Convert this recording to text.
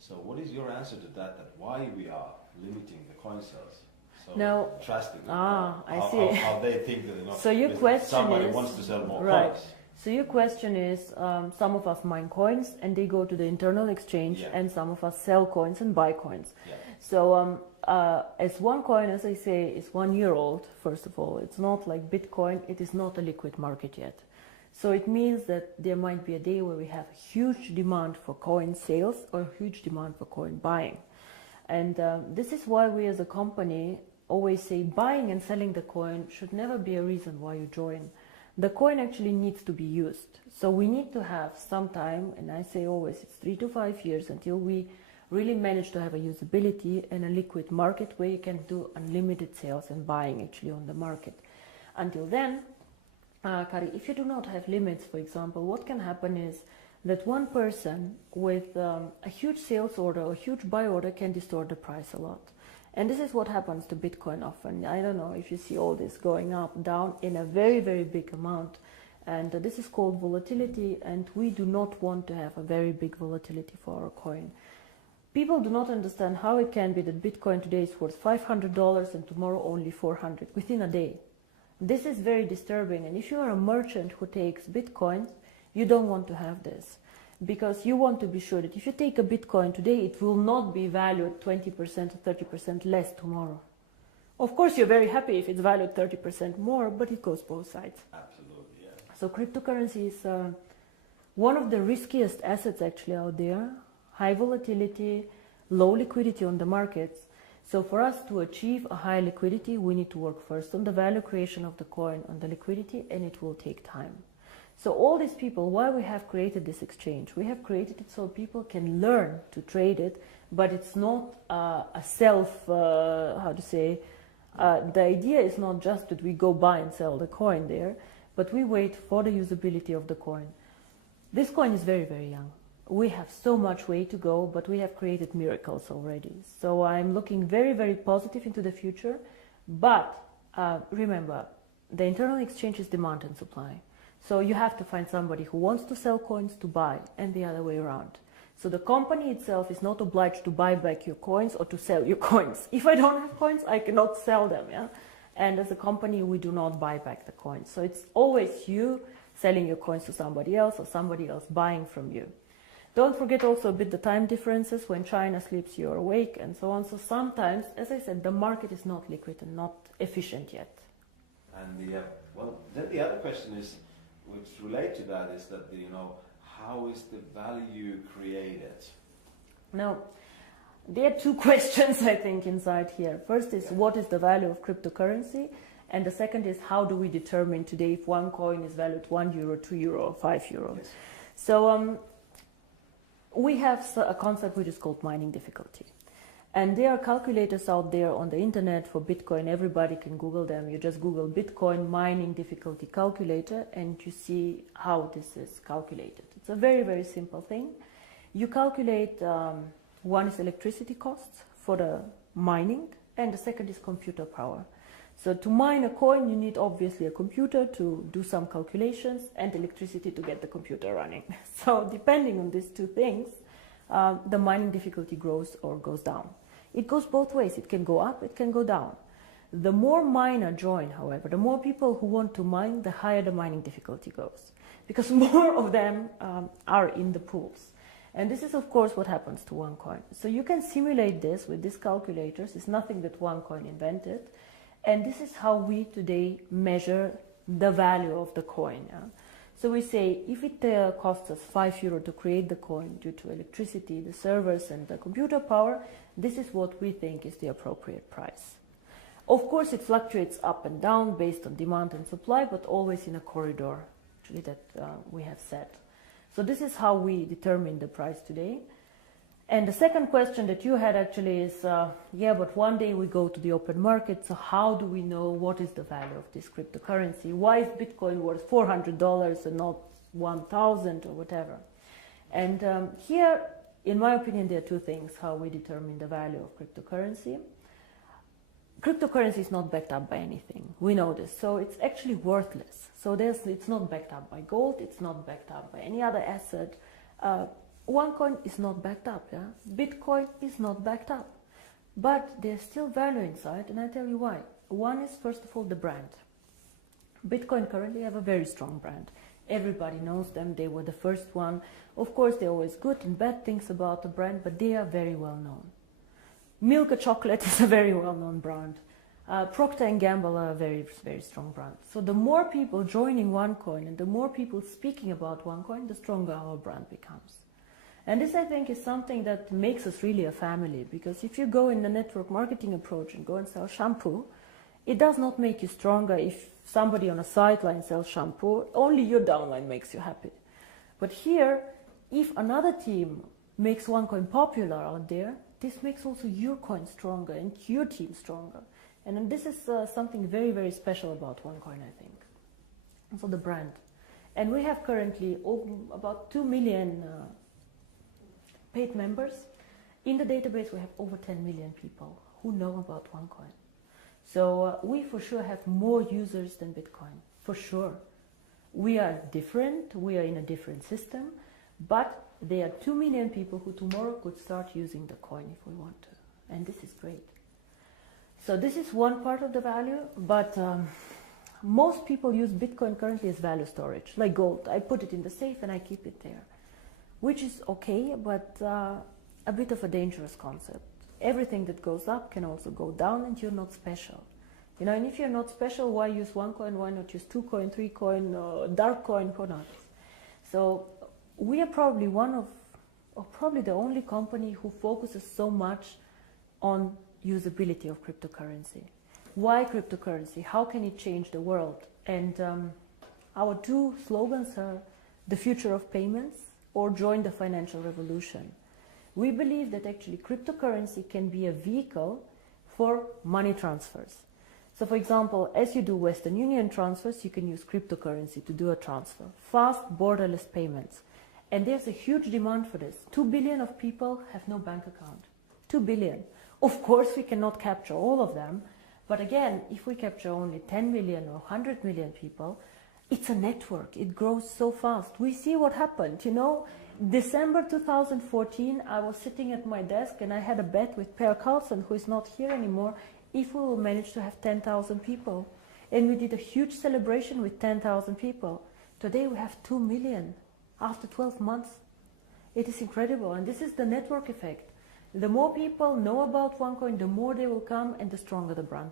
So what is your answer to that, that why we are limiting the coin sales so now, drastically? I see. How they think that, you know, so your question somebody is, wants to sell more right. coins. So your question is, some of us mine coins and they go to the internal exchange, and some of us sell coins and buy coins. Yeah. So as OneCoin, as I say, is 1 year old, first of all. It's not like Bitcoin. It is not a liquid market yet. So it means that there might be a day where we have huge demand for coin sales or huge demand for coin buying. And this is why we as a company always say buying and selling the coin should never be a reason why you join. The coin actually needs to be used. So we need to have some time, and I say always it's 3 to 5 years until we really manage to have a usability and a liquid market where you can do unlimited sales and buying actually on the market. Until then, Kari, if you do not have limits, for example, what can happen is that one person with a huge sales order or huge buy order can distort the price a lot. And this is what happens to Bitcoin often. I don't know if you see all this going up, down in a very, very big amount. And this is called volatility, and we do not want to have a very big volatility for our coin. People do not understand how it can be that Bitcoin today is worth $500 and tomorrow only 400 within a day. This is very disturbing, and if you are a merchant who takes Bitcoin, you don't want to have this. Because you want to be sure that if you take a Bitcoin today, it will not be valued 20% or 30% less tomorrow. Of course, you're very happy if it's valued 30% more, but it goes both sides. Absolutely, yeah. So cryptocurrency is one of the riskiest assets actually out there. High volatility, low liquidity on the markets. So for us to achieve a high liquidity, we need to work first on the value creation of the coin, on the liquidity, and it will take time. So all these people, why we have created this exchange, we have created it so people can learn to trade it, but it's not a self, the idea is not just that we go buy and sell the coin there, but we wait for the usability of the coin. This coin is very, very young. We have so much way to go, but we have created miracles already. So I'm looking very, very positive into the future, but remember, the internal exchange is demand and supply. So you have to find somebody who wants to sell coins to buy, and the other way around. So the company itself is not obliged to buy back your coins or to sell your coins. If I don't have coins, I cannot sell them. Yeah? And as a company, we do not buy back the coins. So it's always you selling your coins to somebody else or somebody else buying from you. Don't forget also a bit the time differences. When China sleeps, you're awake, and so on. So sometimes, as I said, the market is not liquid and not efficient yet. And then the other question is, which relate to that, is that how is the value created? Now, there are two questions I think inside here. First is what is the value of cryptocurrency, and the second is how do we determine today if one coin is valued €1, €2, or €5? Yes. So we have a concept which is called mining difficulty. And there are calculators out there on the internet for Bitcoin. Everybody can Google them. You just Google Bitcoin mining difficulty calculator and you see how this is calculated. It's a very, very simple thing. You calculate, one is electricity costs for the mining, and the second is computer power. So to mine a coin, you need obviously a computer to do some calculations and electricity to get the computer running. So depending on these two things, the mining difficulty grows or goes down. It goes both ways. It can go up, it can go down. The more miner join, however, the more people who want to mine, the higher the mining difficulty goes. Because more of them are in the pools. And this is, of course, what happens to OneCoin. So you can simulate this with these calculators. It's nothing that OneCoin invented. And this is how we today measure the value of the coin. Yeah? So we say if it costs us €5 to create the coin due to electricity, the servers and the computer power, this is what we think is the appropriate price. Of course, it fluctuates up and down based on demand and supply, but always in a corridor actually that we have set. So this is how we determine the price today. And the second question that you had actually is, but one day we go to the open market, so how do we know what is the value of this cryptocurrency? Why is Bitcoin worth $400 and not 1,000 or whatever? And here, in my opinion, there are two things how we determine the value of cryptocurrency. Cryptocurrency is not backed up by anything. We know this. So it's actually worthless. So it's not backed up by gold. It's not backed up by any other asset. OneCoin is not backed up, yeah? Bitcoin is not backed up. But there's still value inside, and I tell you why. One is, first of all, the brand. Bitcoin currently have a very strong brand. Everybody knows them, they were the first one. Of course, there are always good and bad things about the brand, but they are very well known. Milka Chocolate is a very well-known brand. Procter & Gamble are a very, very strong brand. So the more people joining OneCoin and the more people speaking about OneCoin, the stronger our brand becomes. And this, I think, is something that makes us really a family, because if you go in the network marketing approach and go and sell shampoo, it does not make you stronger if somebody on a sideline sells shampoo. Only your downline makes you happy. But here, if another team makes OneCoin popular out there, this makes also your coin stronger and your team stronger. And this is something very, very special about OneCoin, I think. And so the brand. And we have currently about 2 million paid members. In the database, we have over 10 million people who know about OneCoin. So we for sure have more users than Bitcoin, for sure. We are different, we are in a different system, but there are 2 million people who tomorrow could start using the coin if we want to. And this is great. So this is one part of the value, but most people use Bitcoin currently as value storage, like gold. I put it in the safe and I keep it there, which is okay, but a bit of a dangerous concept. Everything that goes up can also go down, and you're not special. You know, and if you're not special, why use OneCoin? Why not use 2Coin, 3Coin, dark coin, who knows? So we are probably one of, or probably the only company who focuses so much on usability of cryptocurrency. Why cryptocurrency? How can it change the world? And our two slogans are the future of payments or join the financial revolution. We believe that actually cryptocurrency can be a vehicle for money transfers. So for example, as you do Western Union transfers, you can use cryptocurrency to do a transfer. Fast, borderless payments. And there's a huge demand for this. 2 billion of people have no bank account. 2 billion. Of course, we cannot capture all of them. But again, if we capture only 10 million or 100 million people, it's a network. It grows so fast. We see what happened, you know. December 2014, I was sitting at my desk and I had a bet with Per Carlson, who is not here anymore, if we will manage to have 10,000 people. And we did a huge celebration with 10,000 people. Today we have 2 million after 12 months. It is incredible, and this is the network effect. The more people know about OneCoin, the more they will come and the stronger the brand